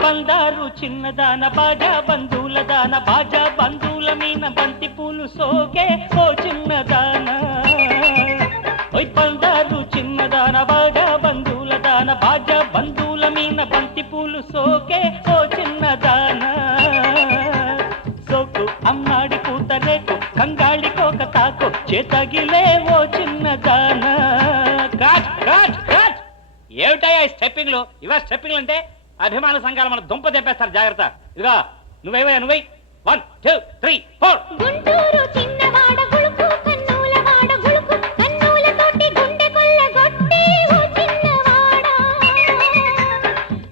బందారు చిన్నదాన బాజా బంధువుల దాన బాజా బంధువుల మీన బంతి పూలు సోకే ఓ చిన్నదాన. బందారు చిన్నదాన బాజా బంధువుల దాన బాజా బంధువుల మీన బంతి పూలు సోకే ఓ చిన్నదాన. సోకు అమ్మాడి కూతరేకు కంగాళి కోక తాకు చేతగిలే ఓ చిన్నదాన. ఏమిటయ్యా స్టెప్పింగ్లు? ఇవా స్టెప్పింగ్లు అంటే అభిమాన సంఘాలు మన దుంప తెప్పేస్తారు, జాగ్రత్త. ఇదిగా నువ్వేవయ్యా, నువ్వై 1 2 3 4. గుంటూరు చిన్నవాడ గుళుకు కన్నుల వాడ గుళుకు కన్నులతోటి గుండె కొల్లగొట్టి ఓ చిన్నవాడ.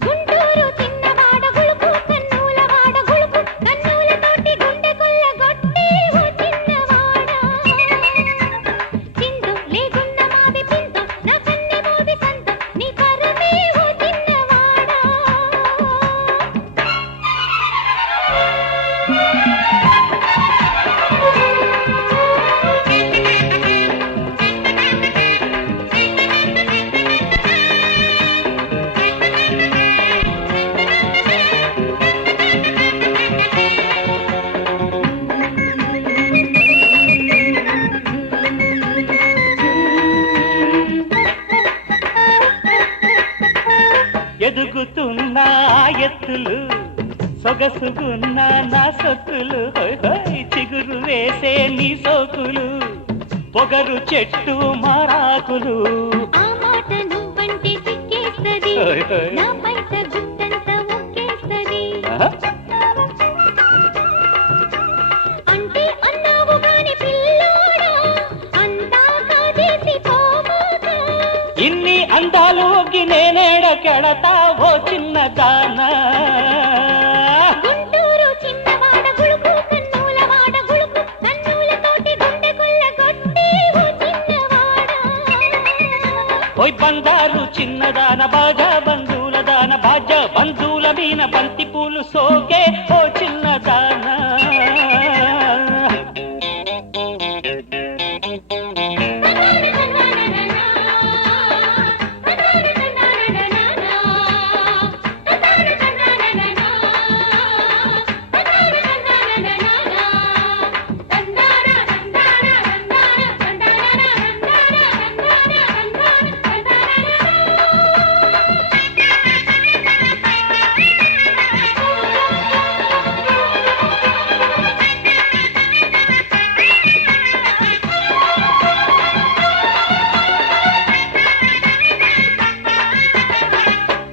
గుంటూరు చిన్నవాడ గుళుకు కన్నుల వాడ గుళుకు కన్నులతోటి గుండె కొల్లగొట్టి ఓ చిన్నవాడ. చిందు లేకున్న మావి పిందు నా కన్నె మోవి సంత నీ పరమే ఓ చిన్నవాడ. ఎదుగుతున్న ఎత్తులు సొగసుగున్న నా సొత్తులు, చిగురు వేసే నీ సోకులు పొగరు చెట్టు మారాకులు. ఆ మాట నువ్వంటే సిక్కేస్తది, నా బయట గుట్టంతా ముక్కేస్తది. అంటే అన్నావు గాని పిల్లోడా అంతా కాదేసి పోమాక. ఇన్ని అందాలు ఒగ్గి నేనేడ కెడతా ఓ చిన్నదానా. గుంటూరు చిన్నవాడ గుళుకు కన్నుల వాడ గుళుకు కన్నులతోటి గుండె కొల్లగొట్టి ఓ చిన్నవాడ. బందారు చిన్నదాన బాజా బంధువుల దాన బాజా బంధువుల మీన బంతి పూలు సోకే ఓ చిన్నదాన.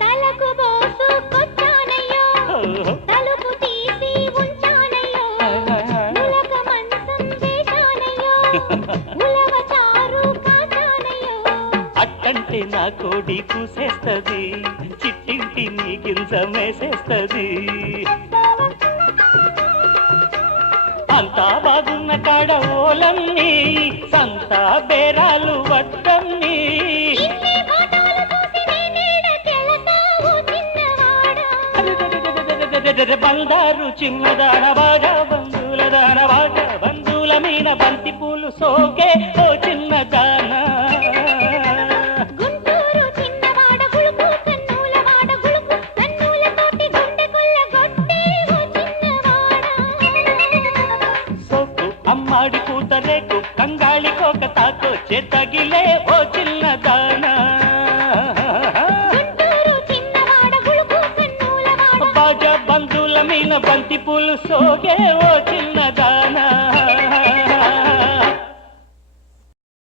తలకు బోసుకొచ్చానయ్యో తలుపు తీసి ఉంచానయ్యో. ఉలక మంచం వేశానయ్యో ఉలవ చారు కాచానయ్యో. అట్టంటే నా కోడి కూసేస్తది, చిట్టింటి నీ గింజ మేసేస్తది. అంతా బాగున్న కాడ ఓలన్నీ సంతా బేరాలు వద్దన్నీ. ఇన్ని ఫోటోలు చూసి నేనేడ తెలుసా ఓ చిన్నవాడ. బందారు చిన్నదాన బాజా బంధువుల దాన బాజా బంధువుల మీన బంతి పూలు సోకే ఓ చిన్నదాన. గుంటూరు చిన్నవాడ గుళుకు కన్నుల వాడ గుళుకు కన్నులతోటి గుండె కొల్లగొట్టి ఓ చిన్నవాడ. సోకు అమ్మాడి కూతరేకు కంగాళి కోక తాకు చేతగిలే ఓ చిన్నదాన. గుంటూరు చిన్నవాడ గుళుకు కన్నుల వాడ బాజా బంధువుల మీన బంతి పూలు సోకే ఓ చిన్నదాన.